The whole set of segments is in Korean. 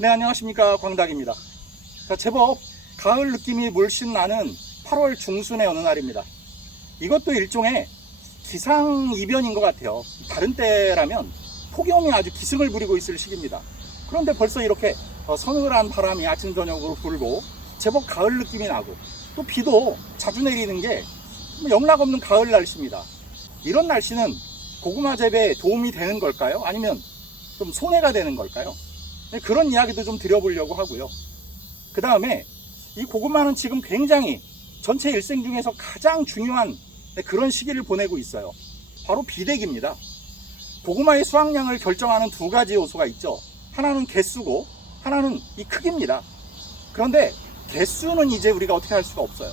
네, 안녕하십니까, 광닭입니다. 자, 제법 가을 느낌이 물씬 나는 8월 중순의 어느 날입니다. 이것도 일종의 기상이변인 것 같아요. 다른 때라면 폭염이 아주 기승을 부리고 있을 시기입니다. 그런데 벌써 이렇게 서늘한 바람이 아침 저녁으로 불고 제법 가을 느낌이 나고 또 비도 자주 내리는 게 영락없는 가을 날씨입니다. 이런 날씨는 고구마 재배에 도움이 되는 걸까요? 아니면 좀 손해가 되는 걸까요? 그런 이야기도 좀 드려보려고 하고요. 그 다음에 이 고구마는 지금 굉장히 전체 일생 중에서 가장 중요한 그런 시기를 보내고 있어요. 바로 비대기입니다. 고구마의 수확량을 결정하는 두 가지 요소가 있죠. 하나는 개수고 하나는 이 크기입니다. 그런데 개수는 이제 우리가 어떻게 할 수가 없어요.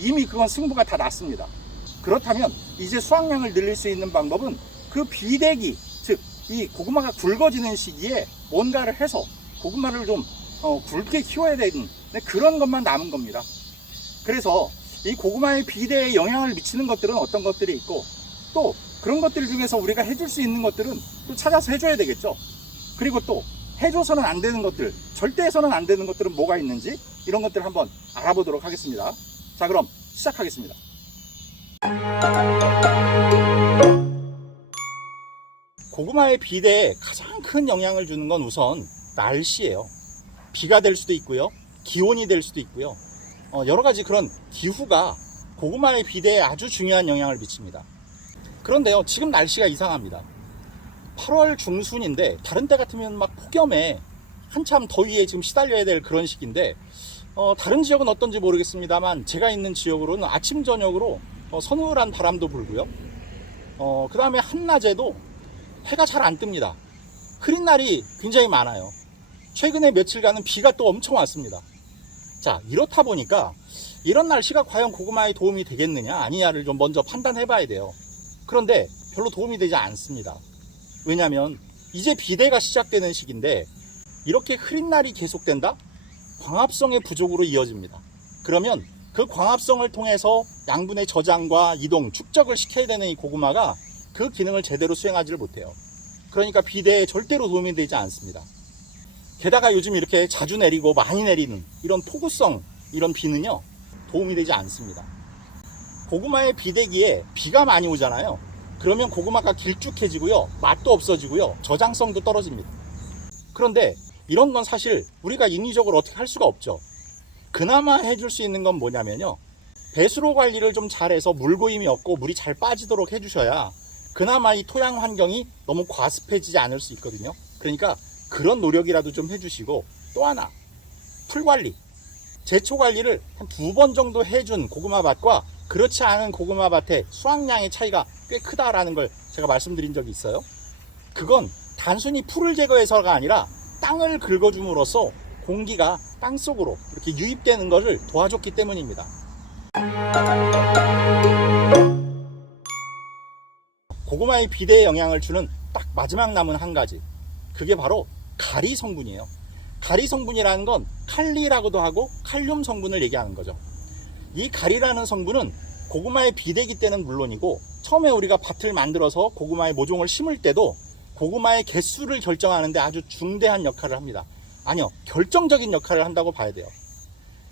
이미 그건 승부가 다 났습니다. 그렇다면 이제 수확량을 늘릴 수 있는 방법은 그 비대기, 즉 이 고구마가 굵어지는 시기에 뭔가를 해서 고구마를 좀 굵게 키워야 되는 그런 것만 남은 겁니다. 그래서 이 고구마의 비대에 영향을 미치는 것들은 어떤 것들이 있고 또 그런 것들 중에서 우리가 해줄 수 있는 것들은 또 찾아서 해줘야 되겠죠. 그리고 또 해줘서는 안 되는 것들, 절대 해서는 안 되는 것들은 뭐가 있는지 이런 것들을 한번 알아보도록 하겠습니다. 자, 그럼 시작하겠습니다. 고구마의 비대에 가장 큰 영향을 주는 건 우선 날씨예요. 비가 될 수도 있고요, 기온이 될 수도 있고요. 여러 가지 그런 기후가 고구마의 비대에 아주 중요한 영향을 미칩니다. 그런데요, 지금 날씨가 이상합니다. 8월 중순인데 다른 때 같으면 막 폭염에 한참 더위에 지금 시달려야 될 그런 시기인데 다른 지역은 어떤지 모르겠습니다만 제가 있는 지역으로는 아침 저녁으로 서늘한 바람도 불고요. 그 다음에 한낮에도 해가 잘 안 뜹니다. 흐린 날이 굉장히 많아요. 최근에 며칠간은 비가 또 엄청 왔습니다. 자, 이렇다 보니까 이런 날씨가 과연 고구마에 도움이 되겠느냐 아니냐를 좀 먼저 판단해 봐야 돼요. 그런데 별로 도움이 되지 않습니다. 왜냐하면 이제 비대가 시작되는 시기인데 이렇게 흐린 날이 계속된다? 광합성의 부족으로 이어집니다. 그러면 그 광합성을 통해서 양분의 저장과 이동, 축적을 시켜야 되는 이 고구마가 그 기능을 제대로 수행하지를 못해요. 그러니까 비대에 절대로 도움이 되지 않습니다. 게다가 요즘 이렇게 자주 내리고 많이 내리는 이런 폭우성 이런 비는요, 도움이 되지 않습니다. 고구마의 비대기에 비가 많이 오잖아요. 그러면 고구마가 길쭉해지고요, 맛도 없어지고요, 저장성도 떨어집니다. 그런데 이런 건 사실 우리가 인위적으로 어떻게 할 수가 없죠. 그나마 해줄 수 있는 건 뭐냐면요, 배수로 관리를 좀 잘해서 물고임이 없고 물이 잘 빠지도록 해주셔야 그나마 이 토양 환경이 너무 과습해지지 않을 수 있거든요. 그러니까 그런 노력이라도 좀 해주시고, 또 하나 풀 관리, 제초 관리를 한 2번 정도 해준 고구마 밭과 그렇지 않은 고구마 밭의 수확량의 차이가 꽤 크다라는 걸 제가 말씀드린 적이 있어요. 그건 단순히 풀을 제거해서가 아니라 땅을 긁어줌으로써 공기가 땅속으로 이렇게 유입되는 것을 도와줬기 때문입니다. 고구마의 비대에 영향을 주는 딱 마지막 남은 한 가지, 그게 바로 가리 성분이에요. 가리 성분이라는 건 칼리라고도 하고 칼륨 성분을 얘기하는 거죠. 이 가리라는 성분은 고구마의 비대기 때는 물론이고 처음에 우리가 밭을 만들어서 고구마의 모종을 심을 때도 고구마의 개수를 결정하는 데 아주 중대한 역할을 합니다. 아니요, 결정적인 역할을 한다고 봐야 돼요.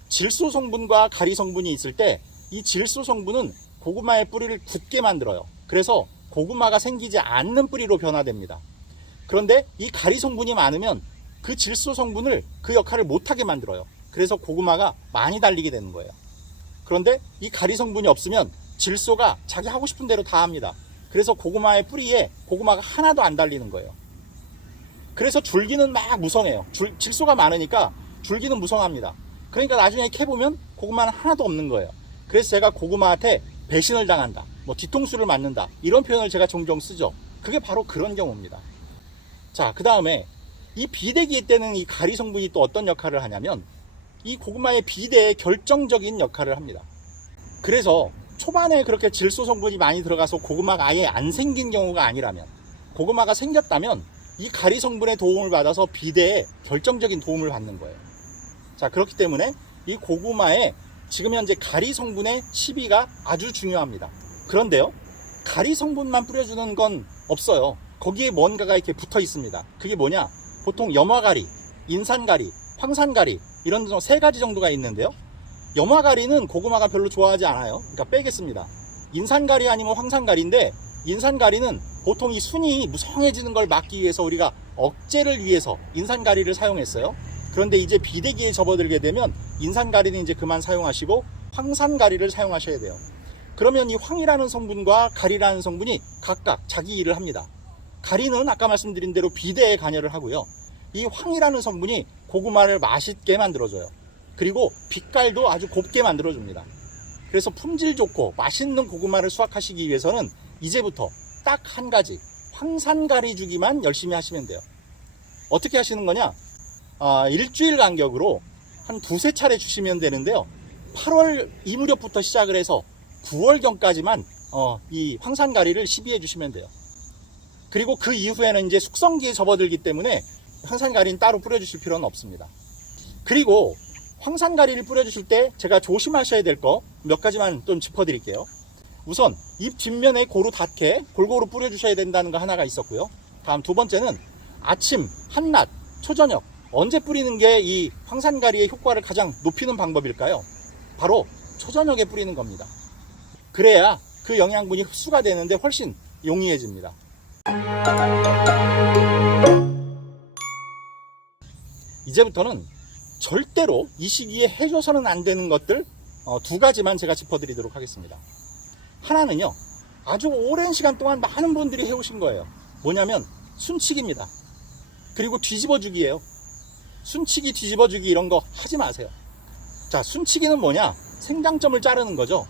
질소 성분과 가리 성분이 있을 때 이 질소 성분은 고구마의 뿌리를 굳게 만들어요. 그래서 고구마가 생기지 않는 뿌리로 변화됩니다. 그런데 이 가리 성분이 많으면 그 질소 성분을 그 역할을 못하게 만들어요. 그래서 고구마가 많이 달리게 되는 거예요. 그런데 이 가리 성분이 없으면 질소가 자기 하고 싶은 대로 다 합니다. 그래서 고구마의 뿌리에 고구마가 하나도 안 달리는 거예요. 그래서 줄기는 막 무성해요. 질소가 많으니까 줄기는 무성합니다. 그러니까 나중에 캐보면 고구마는 하나도 없는 거예요. 그래서 제가 고구마한테 배신을 당한다, 뒤통수를 맞는다, 이런 표현을 제가 종종 쓰죠. 그게 바로 그런 경우입니다. 자, 그 다음에 이 비대기에 때는 이 가리 성분이 또 어떤 역할을 하냐면 이 고구마의 비대에 결정적인 역할을 합니다. 그래서 초반에 그렇게 질소 성분이 많이 들어가서 고구마가 아예 안 생긴 경우가 아니라면, 고구마가 생겼다면 이 가리 성분의 도움을 받아서 비대에 결정적인 도움을 받는 거예요. 자, 그렇기 때문에 이 고구마에 지금 현재 가리 성분의 시비가 아주 중요합니다. 그런데요, 가리 성분만 뿌려주는 건 없어요. 거기에 뭔가가 이렇게 붙어 있습니다. 그게 뭐냐? 보통 염화가리, 인산가리, 황산가리 이런 세 가지 정도가 있는데요. 염화가리는 고구마가 별로 좋아하지 않아요. 그러니까 빼겠습니다. 인산가리 아니면 황산가리인데, 인산가리는 보통 이 순이 무성해지는 걸 막기 위해서 우리가 억제를 위해서 인산가리를 사용했어요. 그런데 이제 비대기에 접어들게 되면 인산가리는 이제 그만 사용하시고 황산가리를 사용하셔야 돼요. 그러면 이 황이라는 성분과 가리라는 성분이 각각 자기 일을 합니다. 가리는 아까 말씀드린 대로 비대에 관여를 하고요. 이 황이라는 성분이 고구마를 맛있게 만들어줘요. 그리고 빛깔도 아주 곱게 만들어줍니다. 그래서 품질 좋고 맛있는 고구마를 수확하시기 위해서는 이제부터 딱 한 가지, 황산가리 주기만 열심히 하시면 돼요. 어떻게 하시는 거냐? 일주일 간격으로 한 두세 차례 주시면 되는데요. 8월 이 무렵부터 시작을 해서 9월경까지만 이 황산가리를 시비해 주시면 돼요. 그리고 그 이후에는 이제 숙성기에 접어들기 때문에 황산가리는 따로 뿌려주실 필요는 없습니다. 그리고 황산가리를 뿌려주실 때 제가 조심하셔야 될 거 몇 가지만 좀 짚어드릴게요. 우선 잎 뒷면에 고루 닿게 골고루 뿌려주셔야 된다는 거 하나가 있었고요. 다음 두 번째는 아침, 한낮, 초저녁 언제 뿌리는 게 이 황산가리의 효과를 가장 높이는 방법일까요? 바로 초저녁에 뿌리는 겁니다. 그래야 그 영양분이 흡수가 되는데 훨씬 용이해집니다. 이제부터는 절대로 이 시기에 해줘서는 안 되는 것들 두 가지만 제가 짚어드리도록 하겠습니다. 하나는요, 아주 오랜 시간 동안 많은 분들이 해오신 거예요. 뭐냐면 순치기입니다. 그리고 뒤집어주기예요. 순치기, 뒤집어주기 이런 거 하지 마세요. 자, 순치기는 뭐냐? 생장점을 자르는 거죠.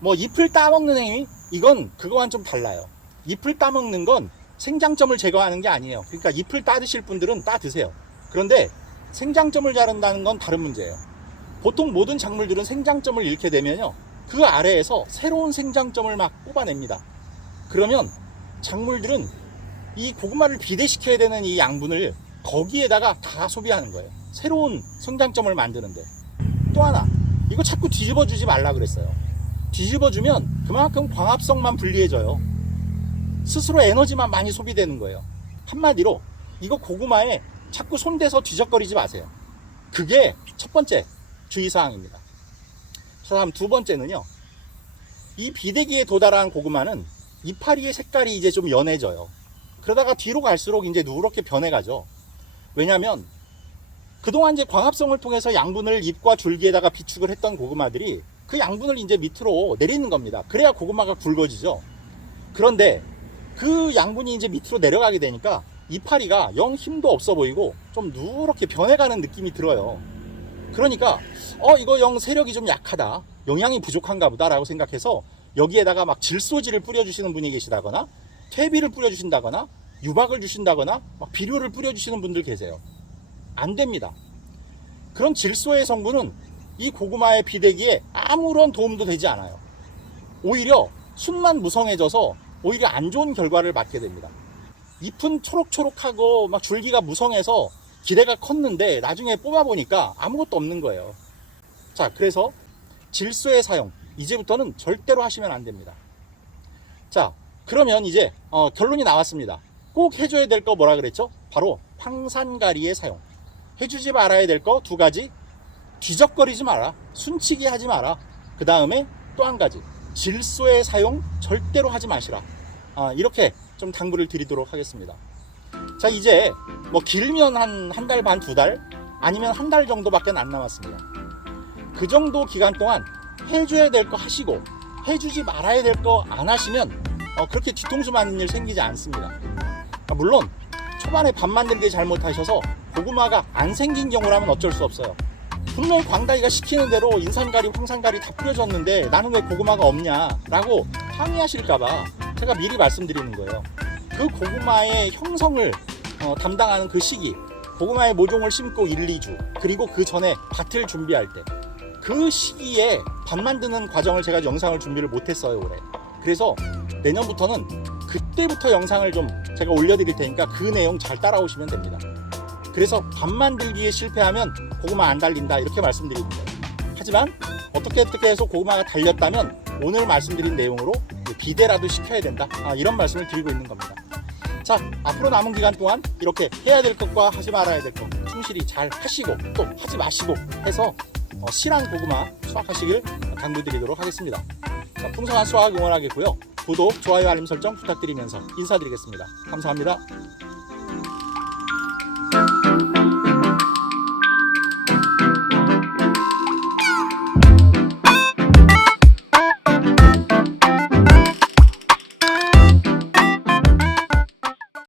뭐 잎을 따먹는 행위? 이건 그거와는 좀 달라요. 잎을 따먹는 건 생장점을 제거하는 게 아니에요. 그러니까 잎을 따드실 분들은 따드세요. 그런데 생장점을 자른다는 건 다른 문제예요. 보통 모든 작물들은 생장점을 잃게 되면요, 그 아래에서 새로운 생장점을 막 뽑아냅니다. 그러면 작물들은 이 고구마를 비대시켜야 되는 이 양분을 거기에다가 다 소비하는 거예요. 새로운 성장점을 만드는데. 또 하나, 이거 자꾸 뒤집어주지 말라 그랬어요. 뒤집어주면 그만큼 광합성만 불리해져요. 스스로 에너지만 많이 소비되는 거예요. 한마디로 이거 고구마에 자꾸 손대서 뒤적거리지 마세요. 그게 첫 번째 주의사항입니다. 다음 두 번째는요, 이 비대기에 도달한 고구마는 이파리의 색깔이 이제 좀 연해져요. 그러다가 뒤로 갈수록 이제 누렇게 변해가죠. 왜냐하면 그동안 이제 광합성을 통해서 양분을 잎과 줄기에다가 비축을 했던 고구마들이 그 양분을 이제 밑으로 내리는 겁니다. 그래야 고구마가 굵어지죠. 그런데 그 양분이 이제 밑으로 내려가게 되니까 이파리가 영 힘도 없어 보이고 좀 누렇게 변해가는 느낌이 들어요. 그러니까 이거 영 세력이 좀 약하다, 영양이 부족한가 보다 라고 생각해서 여기에다가 막 질소지를 뿌려주시는 분이 계시다거나 퇴비를 뿌려주신다거나 유박을 주신다거나 막 비료를 뿌려주시는 분들 계세요. 안 됩니다. 그런 질소의 성분은 이 고구마의 비대기에 아무런 도움도 되지 않아요. 오히려 순만 무성해져서 오히려 안 좋은 결과를 맞게 됩니다. 잎은 초록초록하고 막 줄기가 무성해서 기대가 컸는데 나중에 뽑아보니까 아무것도 없는 거예요. 자, 그래서 질소의 사용 이제부터는 절대로 하시면 안 됩니다. 자, 그러면 이제 결론이 나왔습니다. 꼭 해줘야 될 거 뭐라 그랬죠? 바로 황산가리의 사용. 해주지 말아야 될 거 두 가지. 뒤적거리지 마라, 순치기 하지 마라. 그 다음에 또 한 가지, 질소의 사용 절대로 하지 마시라. 이렇게 좀 당부를 드리도록 하겠습니다. 자, 이제 뭐 길면 한 달 반, 두 달, 아니면 한 달 정도밖에 안 남았습니다. 그 정도 기간 동안 해줘야 될 거 하시고 해주지 말아야 될 거 안 하시면 그렇게 뒤통수 맞는 일 생기지 않습니다. 물론 초반에 밥 만들기 잘못하셔서 고구마가 안 생긴 경우라면 어쩔 수 없어요. 분명히 광다이가 시키는 대로 인산가리, 황산가리 다 뿌려줬는데 나는 왜 고구마가 없냐 라고 항의하실까봐 제가 미리 말씀드리는 거예요. 그 고구마의 형성을 담당하는 그 시기, 고구마의 모종을 심고 1, 2주, 그리고 그 전에 밭을 준비할 때, 그 시기에 밭 만드는 과정을 제가 영상을 준비를 못했어요, 올해. 그래서 내년부터는 그때부터 영상을 좀 제가 올려드릴 테니까 그 내용 잘 따라오시면 됩니다. 그래서 밥 만들기에 실패하면 고구마 안 달린다, 이렇게 말씀드리는 거예요. 하지만 어떻게 해서 고구마가 달렸다면 오늘 말씀드린 내용으로 비대라도 시켜야 된다, 이런 말씀을 드리고 있는 겁니다. 자, 앞으로 남은 기간 동안 이렇게 해야 될 것과 하지 말아야 될 것 충실히 잘 하시고 또 하지 마시고 해서 실한 고구마 수확하시길 당부드리도록 하겠습니다. 자, 풍성한 수확 응원하겠고요. 구독, 좋아요, 알림 설정 부탁드리면서 인사드리겠습니다. 감사합니다.